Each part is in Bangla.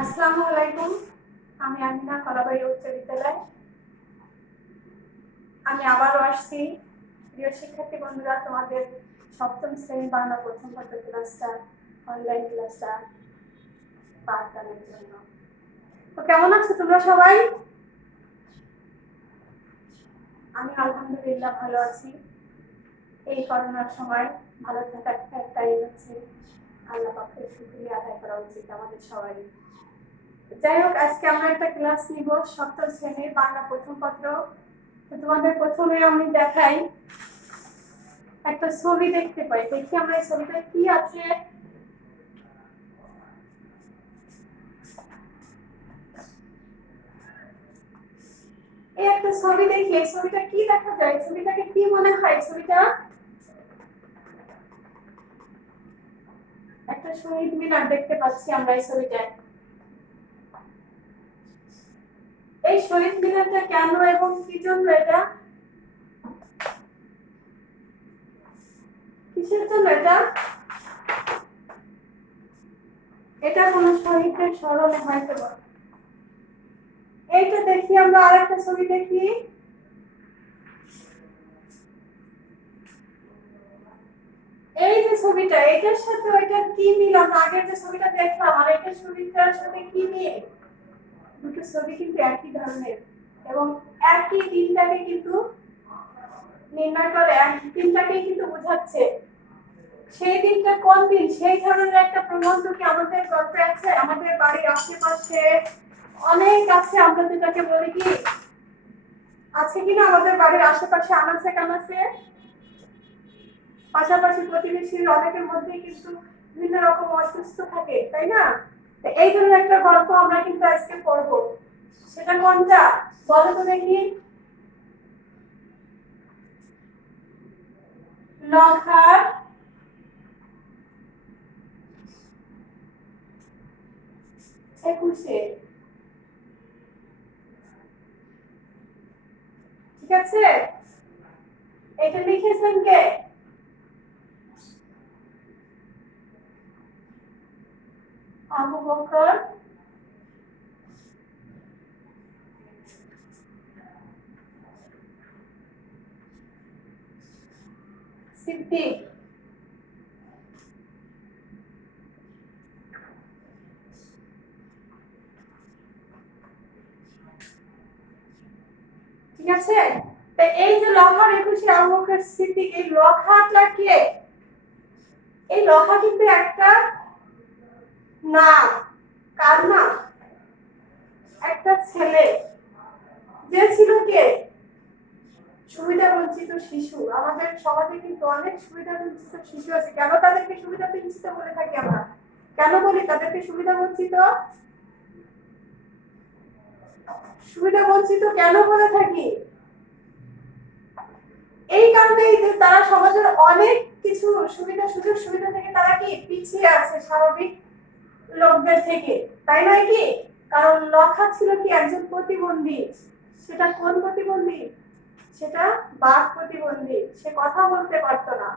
আসসালামু আলাইকুম। আমি আমিনা কলাবাড়ি উচ্চ বিদ্যালয়। আমি আবারও আসছি প্রিয় শিক্ষার্থী বন্ধুরা, তোমাদের সপ্তম শ্রেণী বাংলা প্রথম পত্র ক্লাসটা অনলাইন ক্লাসটা পাঠদানের জন্য। তো কেমন আছো তোমরা সবাই? আমি আলহামদুলিল্লাহ ভালো আছি। এই করোনার সময় ভালো থাকার একটাই হচ্ছে আল্লাহ পাকের শুকরিয়া আদায় করা উচিত আমাদের সবাই। যাই হোক, আজকে আমরা একটা ক্লাস নিব সপ্তম শ্রেণীর বাংলা প্রথম পত্র। তো তোমাদের প্রথমে আমি দেখাই, একটা ছবি দেখতে পাই। দেখি আমরা এই ছবিটা কি আছে। এই একটা ছবি দেখি, এই ছবিটা কি দেখা যায়, ছবিটাকে কি মনে হয়? ছবিটা একটা শহীদ মিনার দেখতে পাচ্ছি আমরা এই ছবিটায়। এই শহীদ মিনারটা কেন এবং কি জন্য, এটা কিসের জন্য এটা? এটা কোন শহীদদের স্মরণে হয়তো। এইটা দেখি আমরা আরেকটা ছবি দেখি। এই যে ছবিটা, এটার সাথে ওইটার কি মিল? আমরা আগের যে ছবিটা দেখলাম আর এটার ছবিটার সাথে কি মিল? দুটো ছবি কিন্তু একই ধরনের এবং একই দিনটাকে কিন্তু নির্ণয় করে, একই দিনটাকেই কিন্তু বোঝাচ্ছে। সেই দিনটা কোন দিন, সেই ধরনের একটা প্রবন্ধ কি আমাদের গল্পে আছে? আমাদের বাড়ির আশেপাশে অনেক আছে, আমরা যেটাকে বলি কি, আছে কিনা আমাদের বাড়ির আশেপাশে আনাচে কানাচে পাশাপাশি প্রতিবেশীর অনেকের মধ্যে কিন্তু বিভিন্ন রকম অসুস্থ থাকে, তাই না? এই ধরনের একটা গল্প আমরা কিন্তু আজকে পড়বো। সেটা কোনটা বলো তো দেখি। লখার একুশে। ঠিক আছে, এটা লিখেছেন কে? আবু বকর সিদ্দিক। ঠিক আছে, তো এই যে লখার একুশে আবু বকর সিদ্দিক, এই লখাটা কে? এই লখা কিন্তু একটা নাম। কার নাম? একটা ছেলে, যে ছিল কে? সুবিধা বঞ্চিত শিশু। আমাদের সমাজে কিন্তু অনেক সুবিধা বঞ্চিত শিশু আছে। কেন তাদেরকে সুবিধা বঞ্চিত বলে থাকি আমরা? কেন বলি তাদেরকে সুবিধা বঞ্চিত? সুবিধা বঞ্চিত কেন বলে থাকি? এই কারণেই যে তারা সমাজের অনেক কিছু সুবিধা সুযোগ সুবিধা থেকে তারা কি পিছিয়ে আছে স্বাভাবিক লোকদের থেকে, তাই নয় কি? কারণ লখা ছিল কি একজন প্রতিবন্ধী। সেটা কোন প্রতিবন্ধী? সেটা বাক প্রতিবন্ধী। সে কথা বলতে পারতো না।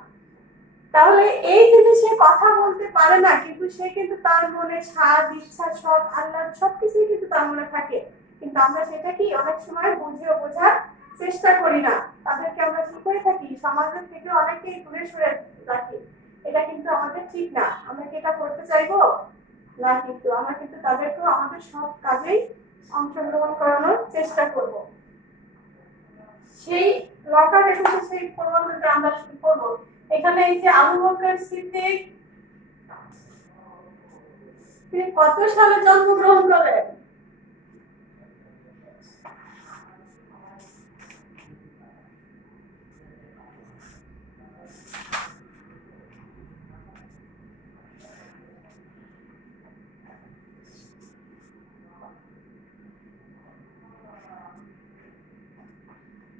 তাহলে এই যে সে কথা বলতে পারে না, কিন্তু সে কিন্তু তার মনে স্বাদ ইচ্ছা সব আল্লাহর সবকিছুই কিন্তু তার মনে থাকে। কিন্তু আমরা সেটা কি অনেক সময় বুঝিয়ে বোঝার চেষ্টা করি না। তাদেরকে আমরা কি করে থাকি, সমাজের থেকে অনেকেই দূরে সরে রাখি। এটা কিন্তু আমাদের ঠিক না। আমরা কি এটা করতে চাইবো না? কিন্তু আমরা কিন্তু তাদেরকে আমাদের সব কাজেই অংশগ্রহণ করানোর চেষ্টা করব। সেই লকার একুশে সেই প্রবন্ধটা আমরা শুরু করবো। এখানে এই যে আবু বকর সিদ্দিক, তিনি কত সালে জন্মগ্রহণ করেন?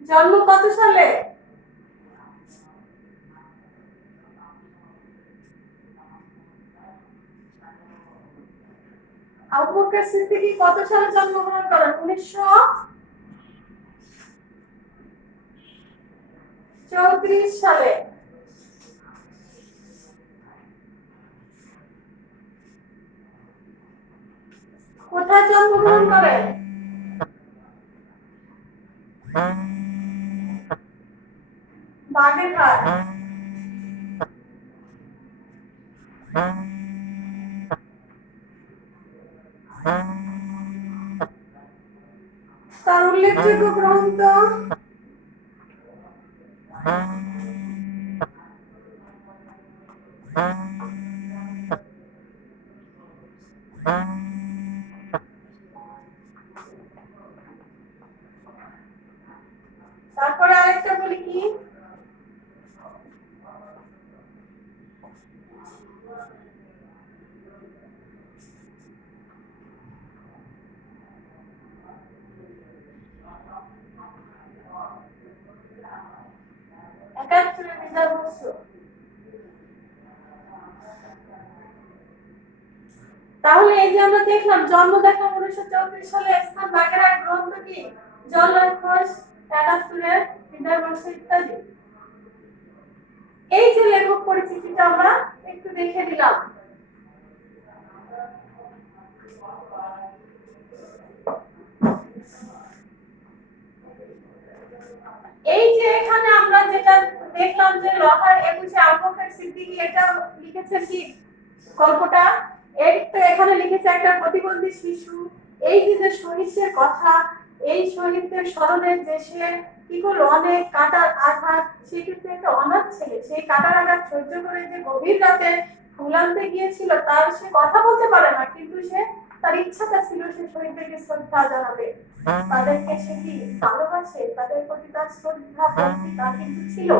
জন্ম কত সালে? আবু বকর সিদ্দিক কত সালে জন্মগ্রহণ করেন? 1934 সালে। কোথায় জন্মগ্রহণ করেন? বাগেরহাট। তার উল্লেখযোগ্য গ্রন্থ তারপরে আরেকটা বলি কি, একাত্তরের বিজয় বর্ষ। তাহলে এই যে আমরা দেখলাম জন্ম দেখা 1934 সালে, স্থান বাগেরহাট, গ্রন্থ কি জলরয় ঘোষ, 71 বিজয় বর্ষ ইত্যাদি। এই যে লেখক পরিচিতিটা আমরা একটু দেখে দিলাম। এই যে এখানে আমরা যেটা দেখলাম যে লখার 21 আবু বকর সিদ্দিকী, এটা লিখেছেন কি গল্পটা, একটু এখানে লিখেছে একটা প্রতিবন্ধী শিশু। এই যে শহীদদের কথা, এই শহীদদের স্মরণে যে সে কি করলো, অনেক কাটার আঘাত, সে কিন্তু একটা অনাথ ছেলে, সেই কাটার আঘাত সহ্য করে যে গভীর রাতে ফুল আনতে গিয়েছিল, তার সে কথা বলতে পারে না, কিন্তু সে তার ইচ্ছাটা ছিল সে শহীদদেরকে শ্রদ্ধা জানাবে, তাদেরকে সে কি ভালোবাসে, তাদের প্রতি তার শ্রদ্ধা ভক্তি তার কিন্তু ছিল।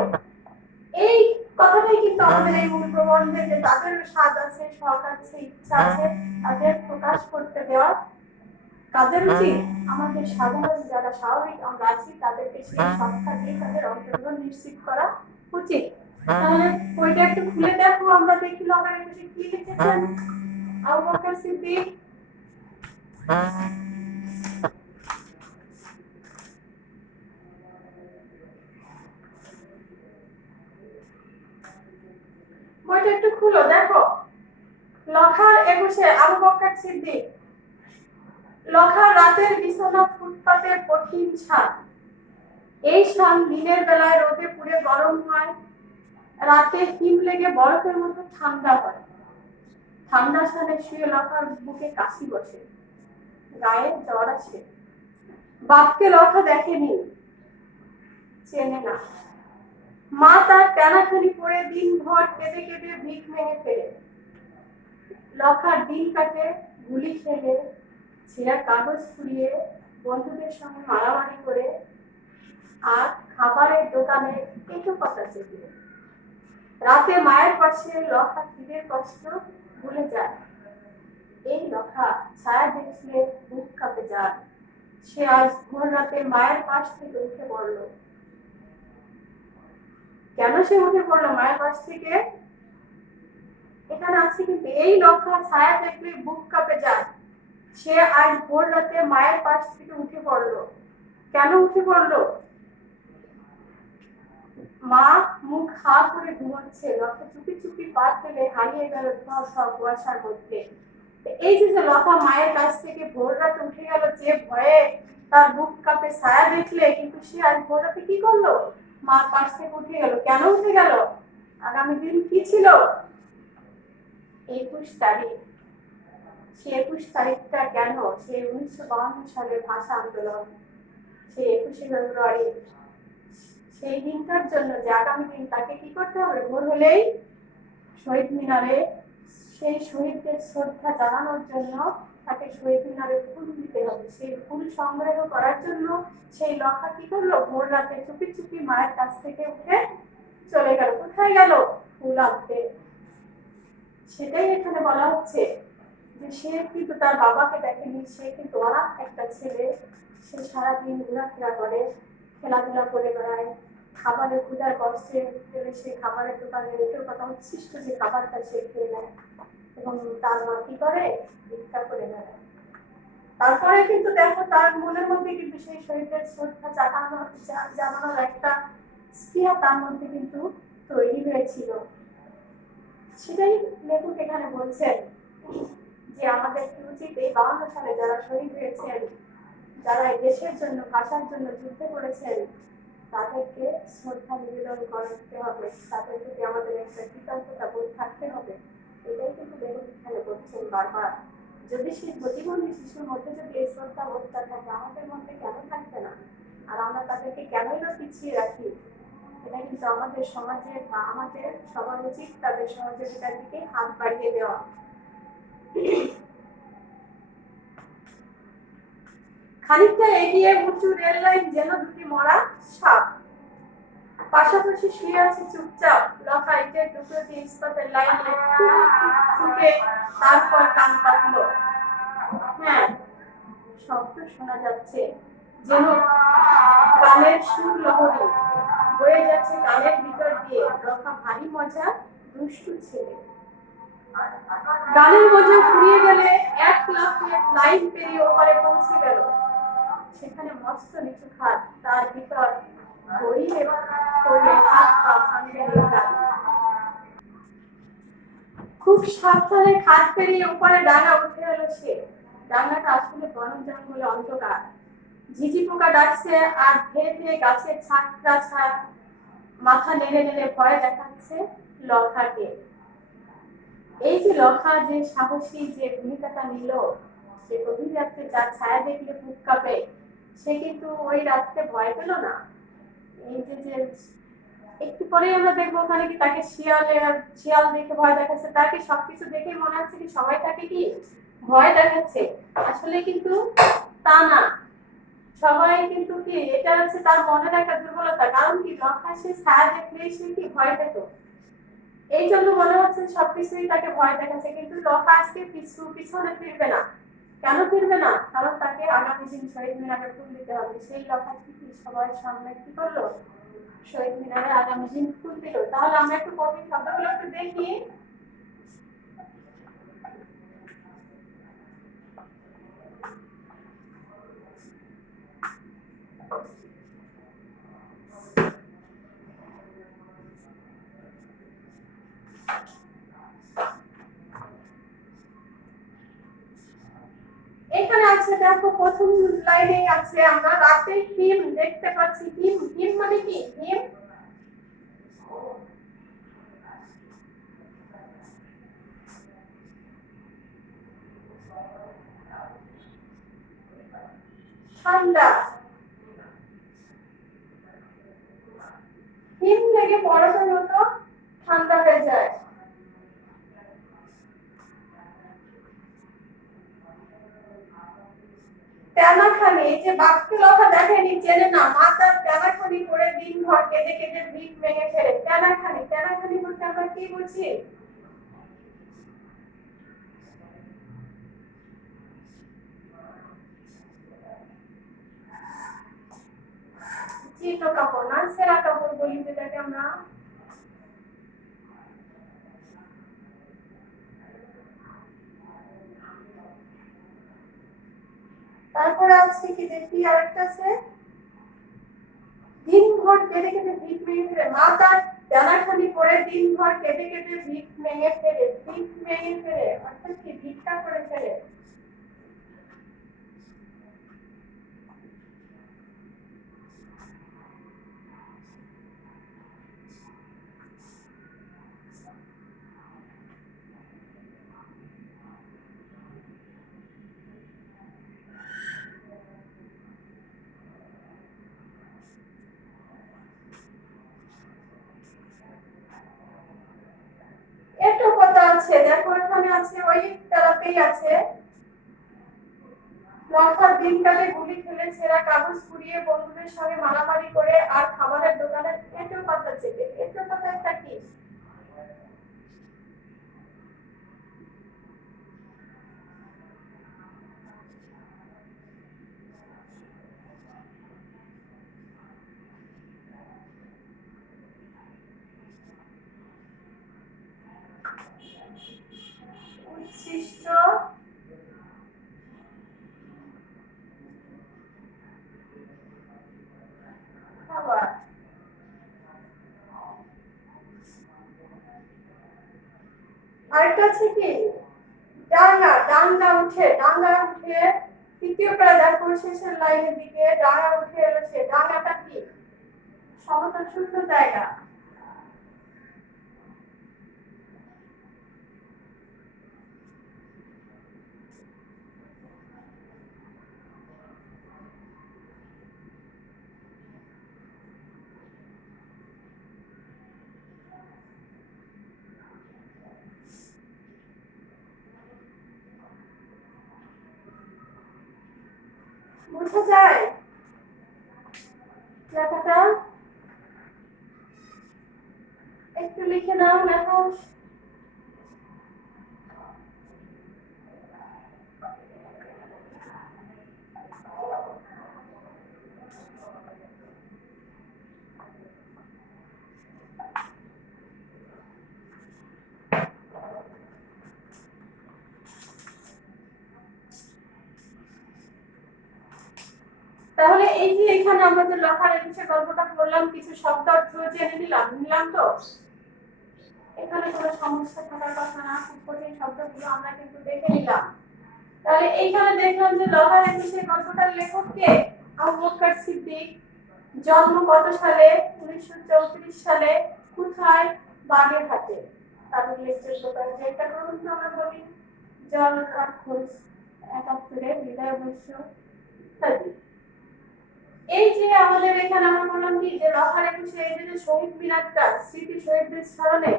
এই কথাটাই কিন্তু আমাদের এই মূল প্রবন্ধে, যে তাদের স্বাদ আছে, শখ আছে, ইচ্ছা আছে, তাদের প্রকাশ করতে দেওয়া কাদের উচিত, আমাদের সাধারণ যারা স্বাভাবিক আমরা আছি তাদেরকে সেই সংখ্যা দিয়ে তাদের অংশগ্রহণ নিশ্চিত করা উচিত। তাহলে বইটা একটু খুলে দেখো, আমরা দেখি লখার 21 কি লিখেছেন আবু বকর সিদ্দিক। বইটা একটু খুলো দেখো, লখার 21 আবু বকর সিদ্দিক। লখার রাতের বিছানা, ফুটপাতের কঠিন ছাদ, এই স্থান দিনের বেলায় রোদে পুড়ে গরম হয়, রাতে হিম লেগে বরফের মতো ঠান্ডা হয়। ঠান্ডা স্থানে শুয়ে লখার বুকে কাশি বসে, গায়ে জ্বর আসে। বাপকে লখা দেখেনি, চেনে না। মা তার টানাখানি পড়ে দিন ভর কেঁদে কেঁদে ভিক ভেঙে ফেলে। লখার দিন কাটে গুলি খেলে, ছেঁড়া কাগজ ফুরিয়ে, বন্ধুদের সঙ্গে মারামারি করে, আর খাবারের দোকানে একটু কথা চেপে। রাতে মায়ের পাশে লখা খিদের কষ্ট ভুলে যায়। এই লখা ছায়া দেখলে বুক কাঁপে যায়। সে আজ ভোর রাতে মায়ের পাশ থেকে উঠে পড়লো। কেন সে উঠে পড়লো মায়ের পাশ থেকে? এখানে আছে কিন্তু এই লখা ছায়া দেখলে বুক কাঁপে যায়। সে আজ ভোর রাতে মায়ের পাশ থেকে উঠে পড়লো। কেন উঠে পড়লো? মা মুখ হা করে ঘুমাচ্ছে, লখা চুপি চুপি পা ফেলে হারিয়ে গেল ধোঁয়া কুয়াশার মধ্যে। এই যে লখা মায়ের কাছ থেকে ভোর রাতে উঠে গেল, যে ভয়ে তার বুক কাঁপে ছায়া দেখলে, কিন্তু সে আজ ভোর রাতে কি করলো, মার পাশ থেকে উঠে গেল। কেন উঠে গেল? আগামী দিন কি ছিল? 21 তারিখ। সে 21 তারিখটা কেন? সে 1952 সালের ভাষা আন্দোলন, সেই 21শে ফেব্রুয়ারি, সেই দিনটার জন্য যে আগামী দিন তাকে কি করতে হবে, ভোর হলেই শহীদ মিনারে সেই শহীদদের শ্রদ্ধা জানানোর জন্য তাকে শহীদ মিনারে ফুল দিতে হবে। সেই ফুল সংগ্রহ করার জন্য সেই লখা কি করলো, ভোর রাতে চুপি চুপি মায়ের কাছ থেকে উঠে চলে গেল। কোথায় গেল? ফুল আনতে। সেটাই এখানে বলা হচ্ছে যে সে কিন্তু তার বাবাকে দেখেনি, সে কিন্তু অনাথ একটা ছেলে। সে সারাদিন ঘোরাফেরা করে, খেলাধুলা করে বেড়ায়, খাবারের ক্ষুধার কষ্টে সে খাবারের দোকানে রেখেও কথা উচ্ছিষ্ট যে খাবারটা সে খেয়ে নেয়, এবং তার মা কি করে, ভিক্ষা করে বেড়ায়। তারপরে কিন্তু দেখো তার মনের মধ্যে কিন্তু সেই শহীদের শ্রদ্ধা জানানোর একটা স্পৃহা তার মধ্যে কিন্তু তৈরি হয়েছিল। সেটাই লেখক এখানে বলছেন যে আমাদের উচিত এই সালে যারা শহীদ হয়েছেন, যারা এই দেশের জন্য ভাষার জন্য যুদ্ধ করেছেন, তাদেরকে শ্রদ্ধা নিবেদন করতে হবে, তাদের প্রতি আমাদের একটা কৃতজ্ঞতা বোধ থাকতে হবে। এটাই কিন্তু লেখক এখানে বলছেন বারবার। যদি সেই প্রতিবন্ধী শিশুর মধ্যে যদি এই শ্রদ্ধা বোধটা থাকে, আমাদের মধ্যে কেন থাকবে না? আর আমরা তাদেরকে কেনই বা পিছিয়ে রাখি? এটা কিন্তু আমাদের সমাজে বা আমাদের সবার উচিত তাদের সহযোগিতার দিকে হাত বাড়িয়ে দেওয়া। খানিকটা এগিয়ে উঁচু রেল লাইন যেন দুটি মরা সাপ, পাশাপাশি শুয়ে আছে চুপচাপ। লতা ইটের টুকরো দিয়ে ইস্পাতের লাইনে চুপে তারপর কান পাতলো। হ্যাঁ, শব্দ শোনা যাচ্ছে, যেন গানের সুর লহরী বয়ে যাচ্ছে কানের ভিতর দিয়ে। লতা ভারী মজা, দুষ্টু ছেলে। গানের মজা ফুরিয়ে গেলে এক লাফে লাইন পেরিয়ে ওপারে পৌঁছে গেল। সেখানে মস্ত নিচু খাট, তার ভিতর গড়িয়ে পড়লে হাত পা ভাঙবে লেখা। খুব সাবধানে খাট পেরিয়ে উপরে ডাঙা উঠে এলো সে। ডাঙাটা আসলে বন জঙ্গলে অন্ধকার। ঝিঝি পোকা ডাকছে আর ধেয়ে ধেয়ে গাছের ছাকরা ছাক মাথা নেড়ে নেড়ে ভয় দেখাচ্ছে লতাকে। এই যে লতা যে সাহসী যে ভূমিকাটা নিল, সে গভীর রাত্রে যার ছায়া দেখলে বুক কাঁপে, সে কিন্তু ওই রাত্রে ভয় পেল না। এই যে একটু পরেই আমরা দেখবো ওখানে কি তাকে শিয়াল দেখে ভয় দেখাচ্ছে, তাকে সবকিছু দেখে মনে হচ্ছে কি সবাই তাকে কি ভয় দেখাচ্ছে। আসলে কিন্তু তা না, সবাই কিন্তু কি এটা হচ্ছে তার মনের একটা দুর্বলতা। কারণ কি লতা সে ছায়া দেখলেই সে কি ভয় পেত, এই জন্য মনে হচ্ছে সবকিছুই তাকে ভয় দেখাচ্ছে। কিন্তু লতা আজকে পিছনে ফিরবে না। কেন ফিরবে না? কারণ তাকে আগামী দিন শহীদ মিনারে ফুল দিতে হবে। সেই লতা কি সবার সামনে কি করলো? শহীদ মিনারে আগামী দিন ফুল দিল। তাহলে আমরা একটু কঠিন শব্দগুলো একটু দেখি। এখানে আছে দেখো, প্রথম লাইনে আছে আমরা রাতে হিম দেখতে পাচ্ছি। হিম, হিম মানে কি? হিম ঠান্ডা, হিম থেকে বরফের মতো ঠান্ডা হয়ে যায়। তেনাখানি, এই যে বাক্য লেখা দেখেনি চেনে না, মা তার তেনাখানি করে দিনভর কেঁদে কেঁদে ভিত ভেঙে ফেলে। তেনাখানি, তেনাখানি বলতে আমরা কি বুঝি? জীর্ণ কাপড় না, ছেঁড়া কাপড় বলি যেটাকে আমরা। তারপরে আছে কি দেখি, আরেকটা আছে দিনভর কেঁদে কেঁদে ভিত ভেঙে ফেলে। মা তার তেনাখানি করে দিনভর কেঁদে কেঁদে ভিত ভেঙে ফেলে। ভিত ভেঙে ফেলে অর্থাৎ কি? ভিক্ষা করে ফেলে। একটু কথা আছে দেখো, এখানে আছে ওই তারাতেই আছে। লঙ্কার দিন কাটে গুলি খেলে, ছেঁড়া কাগজ পুড়িয়ে, বন্ধুদের সঙ্গে মারামারি করে, আর খাবারের দোকানে এঁটো পাতা চেপে। এঁটো পাতাটা কি? উচ্ছিষ্ট খাবার। উঠে তৃতীয় প্যারাগ্রাফ শেষের লাইনের দিকে ডাঙা উঠে এলো, সে ডাঙাটা কি সমতল শূন্য জায়গা। বুঝা যায় লেখাটা? একটু লিখে নাও লেখা। তাহলে এই যে এখানে আমরা যে লেখার একুশে গল্পটা পড়লাম, কিছু শব্দ অর্থ জেনে নিলাম তো। এখানে কোনো সমস্যা থাকার কথা না, খুব কঠিন শব্দগুলো আমরা কিন্তু দেখে নিলাম। তাহলে এইখানে দেখলাম যে লেখার একুশে গল্পটার লেখক কে? আবু বকর সিদ্দিক। জন্ম কত সালে? 1934 সালে। কোথায়? বাগেরহাটে। তার উল্লেখযোগ্য কারণ এটা গ্রন্থ আমরা বলি জল রাক্ষস, 71 বিদায় বৈশ্য ইত্যাদি। এই যে আমাদের এখানে আমরা বললাম কি যে লেখার একুশে এই যে শহীদ মিনারটা স্মৃতি শহীদদের স্মরণে,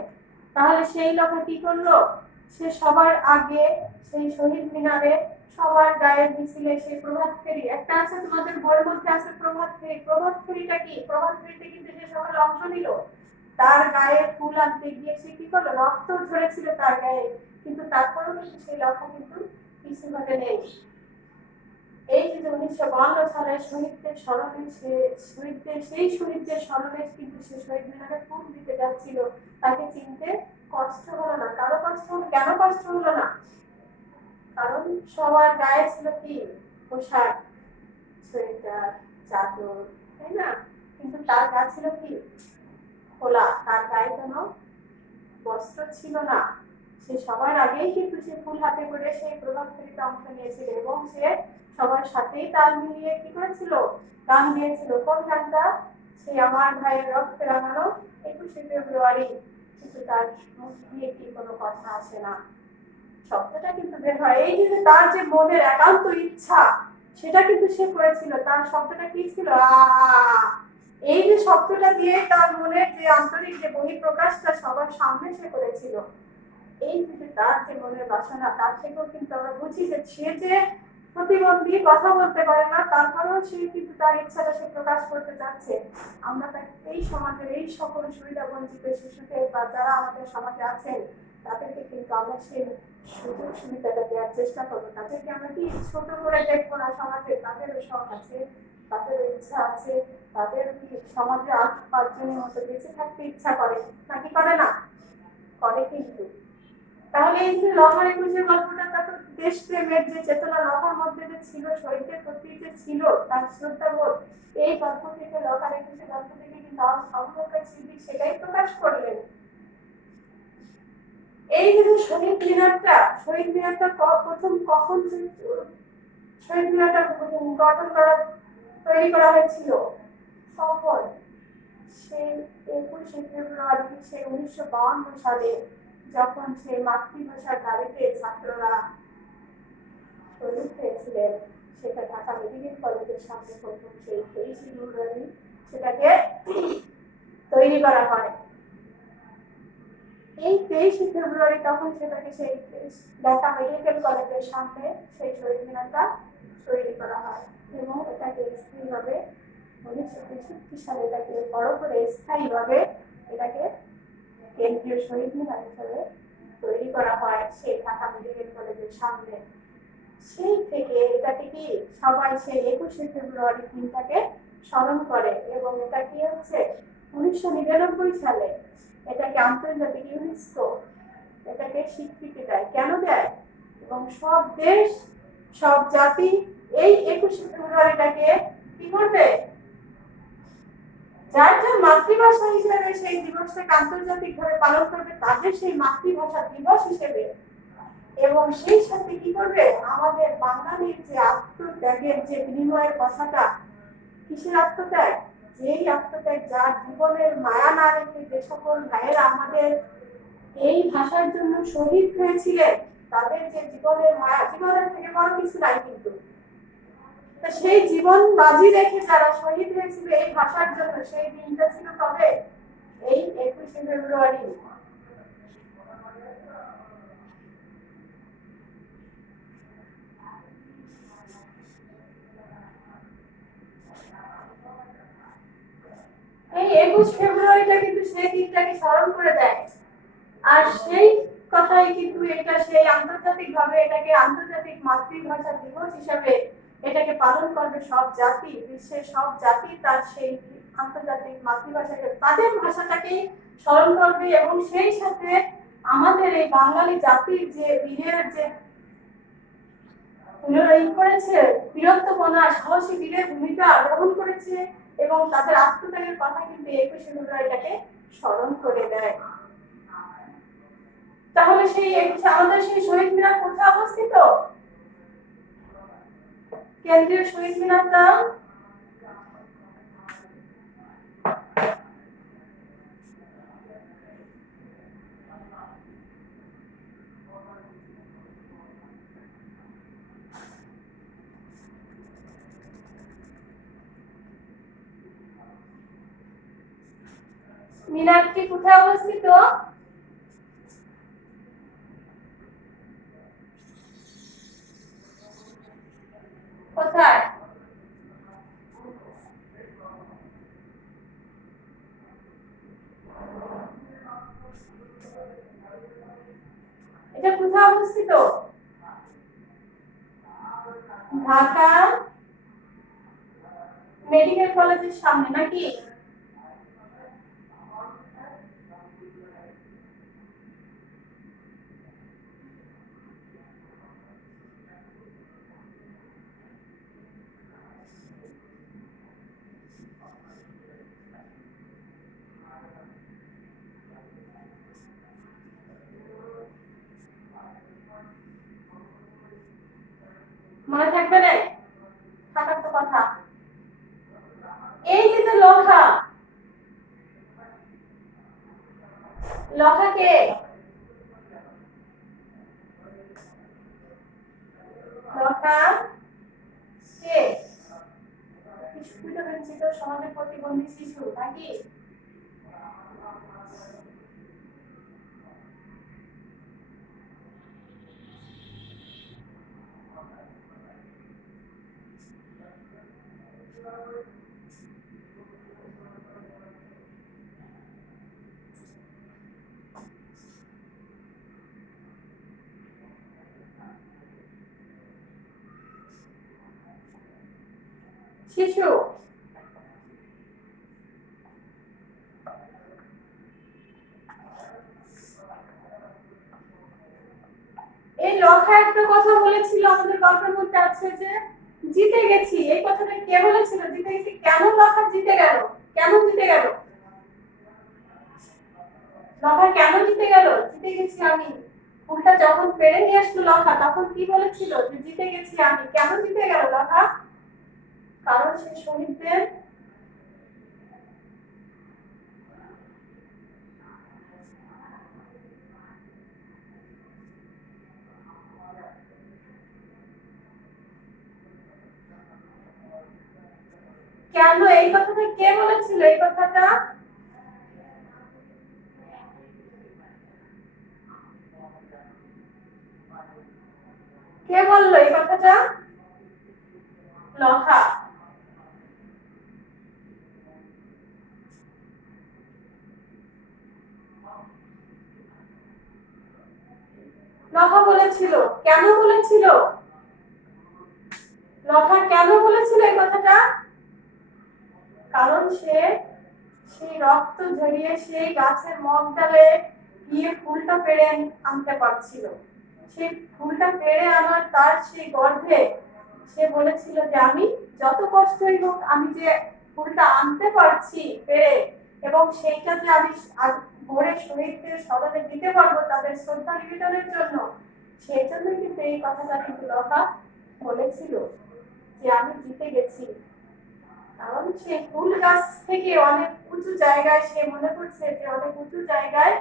তাহলে সেই লেখা কি করলো? সে সবার আগে সেই শহীদ মিনারে সবার গায়ের মিছিলে সেই প্রভাত ফেরি একটা আছে, তোমাদের বইয়ের মধ্যে আছে প্রভাত ফেরি। প্রভাত ফেরিটা কি? প্রভাত ফেরিতে কিন্তু যে সকালে অংশ নিল তার গায়ে ফুল আনতে গিয়ে সে কি করলো? রক্ত ঝরেছিল তার গায়ে, কিন্তু তারপরেও কিন্তু সেই লেখা কিন্তু কিছু ভাবে নেই। এই যে 1952 সালে শহীদদের স্মরণে সেই শহীদদের স্মরণে কিন্তু সে শহীদ মিনারে ফুল দিতে যাচ্ছিল, তাকে চিনতে কষ্ট হলো না। কারো কষ্ট হলো? কেন কষ্ট হলো না? কারণ সবার গায়ে ছিল কি? পোশাক, সোয়েটার, চাদর, তাই না? কিন্তু তার গা ছিল কি? খোলা, তার গায়ে কোনো বস্ত্র ছিল না। সে সবার আগেই কিন্তু সে ফুল হাতে করে সেই প্রভাত ফেরিতে অংশ নিয়েছিল এবং সে সবার সাথেই তাল মিলিয়ে কি করেছিল? গান গিয়েছিল। কোন গানটা? সেই আমার ভাইয়ের রক্তে রাঙানো 21শে ফেব্রুয়ারি। কিন্তু তার মুখ দিয়ে কি কোনো কথা আসে না, শব্দটা কিন্তু বের হয়। এই যে তার যে মনের একান্ত ইচ্ছা সেটা কিন্তু সে করেছিল। তার শব্দটা কি ছিল? এই যে শব্দটা দিয়ে তার মনের যে আন্তরিক যে বহিঃপ্রকাশটা সবার সামনে সে করেছিল। এই যে তার যে মনের বাসনা, তার থেকেও কিন্তু আমরা বুঝি যে সে যে প্রতিবন্ধী, কথা বলতে পারে না, তারপরেও সে কিন্তু তার ইচ্ছাটা সে প্রকাশ করতে চাচ্ছে। আমরা তাকে এই সমাজের এই সকল সুবিধা বঞ্চিত শিশুদের বা যারা আমাদের সমাজে আছেন তাদেরকে কিন্তু আমরা সেই সুযোগ সুবিধাটা দেওয়ার চেষ্টা করবো। তাদেরকে আমরা কি ছোট করে দেখবো না সমাজে? তাদেরও শখ আছে, তাদেরও ইচ্ছা আছে, তাদের কি সমাজে 8-5 জনের মতো বেঁচে থাকতে ইচ্ছা করে নাকি করে না? করে কিন্তু। তাহলে এই যে লেখার একুশে গল্পটা তার দেশপ্রেমের যে চেতনা লেখার মধ্যে যে ছিল, শহীদদের প্রতি যে ছিল তার শ্রদ্ধাবোধ, এই গল্প থেকে লেখার একুশে গল্প থেকে কিন্তু আবু বকর সিদ্দিক সেটাই প্রকাশ করলেন। এই যে শহীদ মিনারটা প্রথম কখন শহীদ মিনারটা গঠন করা তৈরি করা হয়েছিল? কখন? সেই 21শে ফেব্রুয়ারি সেই 1952 সালে, যখন সেই মাতৃভাষার দাবিতে ছাত্ররা শহীদ হয়েছিলেন। সেটা ঢাকা মেডিকেল কলেজের সামনে প্রথম সেই 23শে ফেব্রুয়ারি সেটাকে তৈরি করা হয়। এই 23শে ফেব্রুয়ারি তখন সেটাকে সেই ঢাকা মেডিকেল কলেজের সামনে সেই শহীদ মিনারটা তৈরি করা হয় এবং এটাকে স্থায়ীভাবে 1963 সালে এটাকে বড় করে স্থায়ীভাবে এটাকে কেন্দ্রীয় শহীদ মিনার হিসেবে তৈরি করা হয় সেই ঢাকা মেডিকেল কলেজের সামনে। সেই থেকে এটাকে কি সবাই সেই 21শে ফেব্রুয়ারি দিনটাকে স্মরণ করে এবং এটা কি হচ্ছে 1999 সালে এটাকে আন্তর্জাতিক ইউনেস্কো এটাকে স্বীকৃতি দেয়। কেন দেয়? এবং সব দেশ, সব জাতি এই 21শে ফেব্রুয়ারিটাকে কি করবে? যার যার মাতৃভাষা হিসেবে সেই দিবসটাকে আন্তর্জাতিক ভাবে পালন করবে, তাদের সেই মাতৃভাষা দিবস হিসেবে এবং সেই সাথে কি করবে, আমাদের বাঙালির যে আত্মত্যাগের যে বিনিময়ের কথাটা, কিসের আত্মত্যাগ, যেই আত্মত্যাগ, যার জীবনের মায়া না রেখে যে সকল ভাইয়েরা আমাদের এই ভাষার জন্য শহীদ হয়েছিলেন, তাদের যে জীবনের মায়া, জীবনের থেকে বড় কিছু নাই কিন্তু, সেই জীবন বাজি রেখে যারা শহীদ হয়েছিল এই ভাষার জন্য, সেই দিনটা ছিল কবে, এই 21শে ফেব্রুয়ারি। এই 21 ফেব্রুয়ারিটা কিন্তু সেই দিনটাকে স্মরণ করে দেয়। আর সেই কথাই কিন্তু এটা সেই আন্তর্জাতিক ভাবে এটাকে আন্তর্জাতিক মাতৃভাষা দিবস হিসাবে এটাকে পালন করবে সব জাতি, বিশ্বের সব জাতি তার সেই আন্তর্জাতিক মাতৃভাষাকে, তাদের ভাষাটাকে স্মরণ করবে। এবং সেই সাথে আমাদের এই বাঙালি জাতির যে বীরের যে করেছে, বীরত্বপনা, সাহসী বীরের ভূমিকা গ্রহণ করেছে, এবং তাদের আত্মত্যাগের কথা কিন্তু 21শে ফেব্রুয়ারিটাকে স্মরণ করে দেয়। তাহলে সেই আমাদের সেই শহীদ মিনার কোথায় অবস্থিত? কেন্দ্রীয় শহীদ মিনারটা মিনারটি কোথায় অবস্থিত? কোথায়? এটা কোথায় অবস্থিত? ঢাকা মেডিকেল কলেজের সামনে নাকি? মনে থাকবে না? থাকার তো কথা। এই যে লখা, লখা কে? লখা কে? শিশু বঞ্চিত সমাজে প্রতিবন্ধী শিশু নাকি? শিশু। এই লখা একটা কথা বলেছিল আমাদের গল্পের মধ্যে আছে যে জিতে গেছি, এই কথাটা কে বলেছিল? জিতে গেছি কেন? লখা জিতে গেল, কেন জিতে গেল? লখা কেন জিতে গেল? জিতে গেছি আমি। ফুলটা যখন পেড়ে নিয়ে আসলো লখা, তখন কি বলেছিল? যে জিতে গেছি আমি। কেন জিতে গেল লখা? কারণ সে শহীদদের কেন, এই কথাটা কে বলেছিল? এই কথাটা কে বললো? এই কথাটা লখা। লখা বলেছিল। কেন বলেছিল? লখা কেন বলেছিল এই কথাটা? কারণ সে সেই রক্ত ঝরিয়ে সেই গাছের মগডালে গিয়ে ফুলটা পেড়ে আনতে পারছিল। সেই ফুলটা পেড়ে আনার তার সেই গর্ভে সে বলেছিল যে আমি যত কষ্টই হোক আমি যে ফুলটা আনতে পারছি পেড়ে, এবং সেইটা যে আমি ভোরে শহীদদের স্মরণে দিতে পারবো তাদের শ্রদ্ধা নিবেদনের জন্য, সেই জন্যই কিন্তু এই কথাটা কিন্তু লতা বলেছিল যে আমি জিতে গেছি। কারণ সে ফুল গাছ থেকে অনেক উঁচু জায়গায় সে মনে করছে যে অনেক উঁচু জায়গায়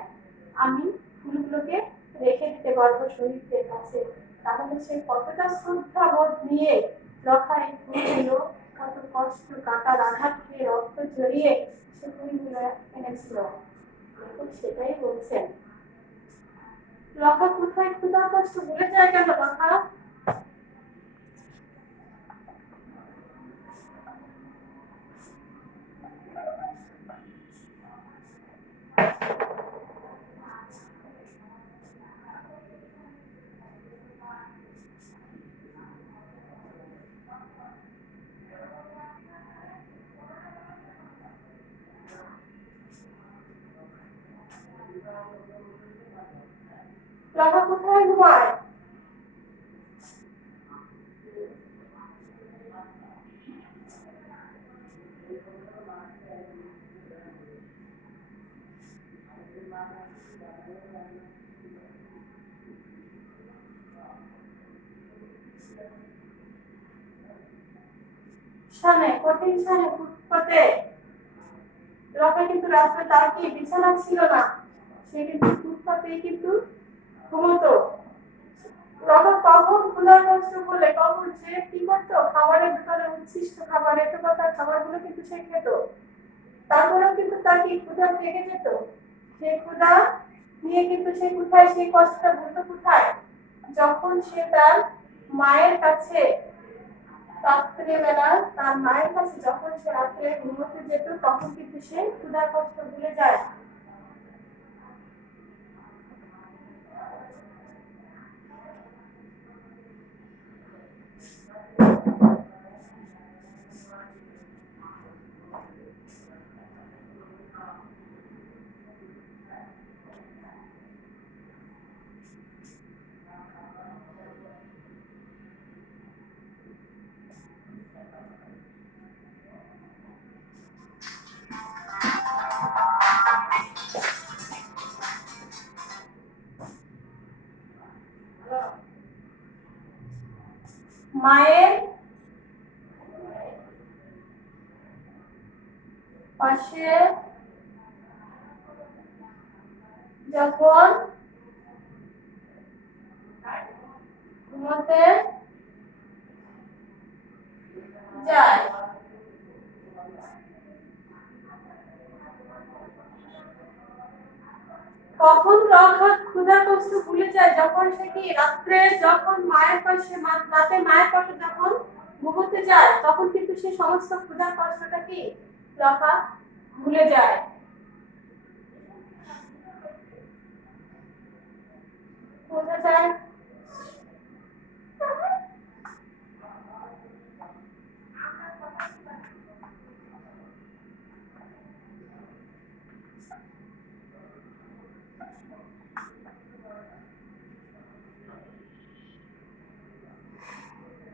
আমি ফুলগুলোকে রেখে দিতে পারবো শহীদদের কাছে। তাহলে সে কতটা শ্রদ্ধা বোধ নিয়ে লতায় ফুলগুলো কত কষ্ট কাটার আঘাত খেয়ে রক্ত ঝরিয়ে সে ফুলগুলো এনেছিল। এখন সেটাই বলছেন। লতা কোথায় ক্ষুধার কষ্ট ভুলে যায় কেন লতা? লতা কোথায় ঘুমায়? শানে, কঠিন শানে ফুটপাতে। লতা কিন্তু রাত্রে তার কি বিছানা ছিল না, সে কিন্তু ফুটপাতেই কিন্তু ঘুমতো। লতা কখন ক্ষুধার কষ্ট বলে কখন সে কি করতো, খাবারের দোকানে উচ্ছিষ্ট খাবার এত কথা খাবারগুলো কিন্তু সে খেত। তারপরেও কিন্তু তার কি ক্ষুধা লেগে যেত। সেই ক্ষুধা নিয়ে কিন্তু সে কোথায় সেই কষ্টটা ভুলতো কোথায়, যখন সে তার মায়ের কাছে রাত্রেবেলা তার মায়ের কাছে যখন সে রাত্রে ঘুমোতে যেত তখন কিন্তু সে ক্ষুধার কষ্ট ভুলে যায়। মায়ের পাশে যখন ঘুমোতে যায় কখন লতা ক্ষুধার কষ্ট ভুলে যায়, যখন সে কি রাত্রে যখন মায়ের পাশে রাতে মায়ের পাশে যখন ঘুমোতে যায় তখন কিন্তু সে সমস্ত ক্ষুধার কষ্টটা কি লতা ভুলে যায়। বোঝা যায়।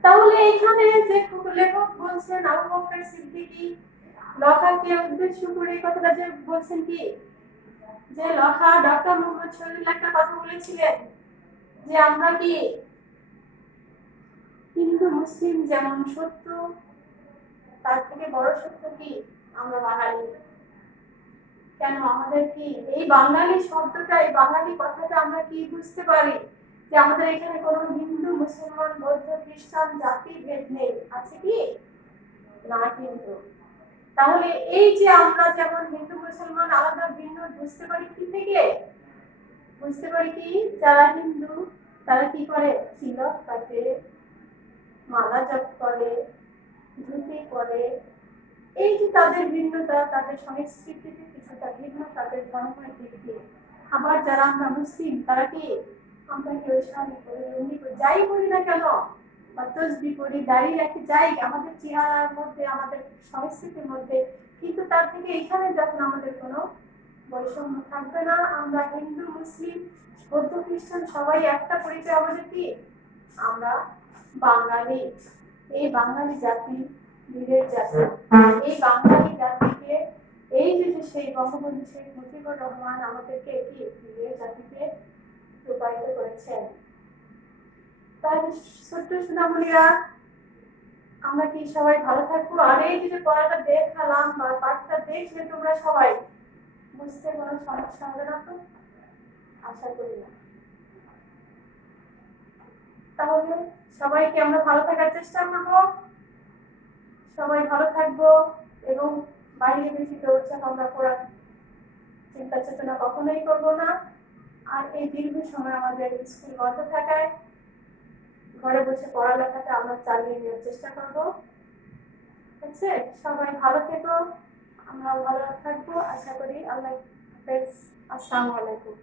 তাহলে এখানে যে লেখক বলছেন আবু বকর সিদ্দিকী লতাকে উদ্দেশ্য করে এই কথাটা যে বলছেন কি, যে লতা ডক্টর মোহাম্মদ শহীদুল্লাহ একটা কথা বলেছিলেন যে আমরা কি হিন্দু মুসলিম যেমন সত্য তার থেকে বড় সত্য কি আমরা বাঙালি। কেন আমাদের কি এই বাঙালি শব্দটা এই বাঙালি কথাটা আমরা কি বুঝতে পারি যে আমাদের এখানে কোনো হিন্দু মুসলমান বৌদ্ধ খ্রিস্টান জাতি ভেদ নেই, আছে কি না? কিন্তু তাহলে এই যে আমরা যেমন হিন্দু মুসলমান আলাদা ভিন্ন বুঝতে পারি কি থেকে, বুঝতে পারি কি যারা হিন্দু তারা কি করে তিলক কাটে, মালা জপ করে, ধুতি পরে, এই যে তাদের ভিন্নতা তাদের সংস্কৃতিতে কিছুটা ভিন্ন তাদের ধর্মের দিক দিয়ে। আবার যারা আমরা মুসলিম তারা কি আমরা কি ওই শাড়ি পরি লুঙ্গি পরি যাই করি না কেন বা তসবি পরি দাঁড়িয়ে রাখি যাই আমাদের চেহারার মধ্যে আমাদের সংস্কৃতির মধ্যে, কিন্তু তার থেকে এখানে যখন আমাদের কোনো বৈষম্য থাকবে না, আমরা হিন্দু মুসলিম বৌদ্ধ খ্রিস্টান সবাই একটা পরিচয় আমাদের কি আমরা বাঙালি। এই বাঙালি জাতি বীরের জাতি, এই বাঙালি জাতিকে এই যে সেই বঙ্গবন্ধু শেখ মুজিবুর রহমান আমাদেরকে কি বীরের জাতিকে রূপায়িত করেছেন। তাহলে ছোট্ট সোনামণিরা, আমরা কি সবাই ভালো থাকবো? আর এই যে পড়াটা দেখালাম বা পাঠটা দেখলে তোমরা সবাই বুঝতে কোনো সমস্যা হবে না তো? আশা করি না। তাহলে সবাইকে আমরা ভালো থাকার চেষ্টা করব, সবাই ভালো থাকবো এবং বাইরে বেশি দৌড়ঝাঁপ আমরা করার চিন্তা চেতনা কখনোই করবো না। আর এই দীর্ঘ সময় আমাদের স্কুল বন্ধ থাকায় ঘরে বসে পড়ালেখাটা আমরা চালিয়ে নেওয়ার চেষ্টা করব। ঠিক আছে, সবাই ভালো থেকো, আমরা ভালো থাকবো আশা করি। আল্লাহ হাফেজ। আসসালামু আলাইকুম।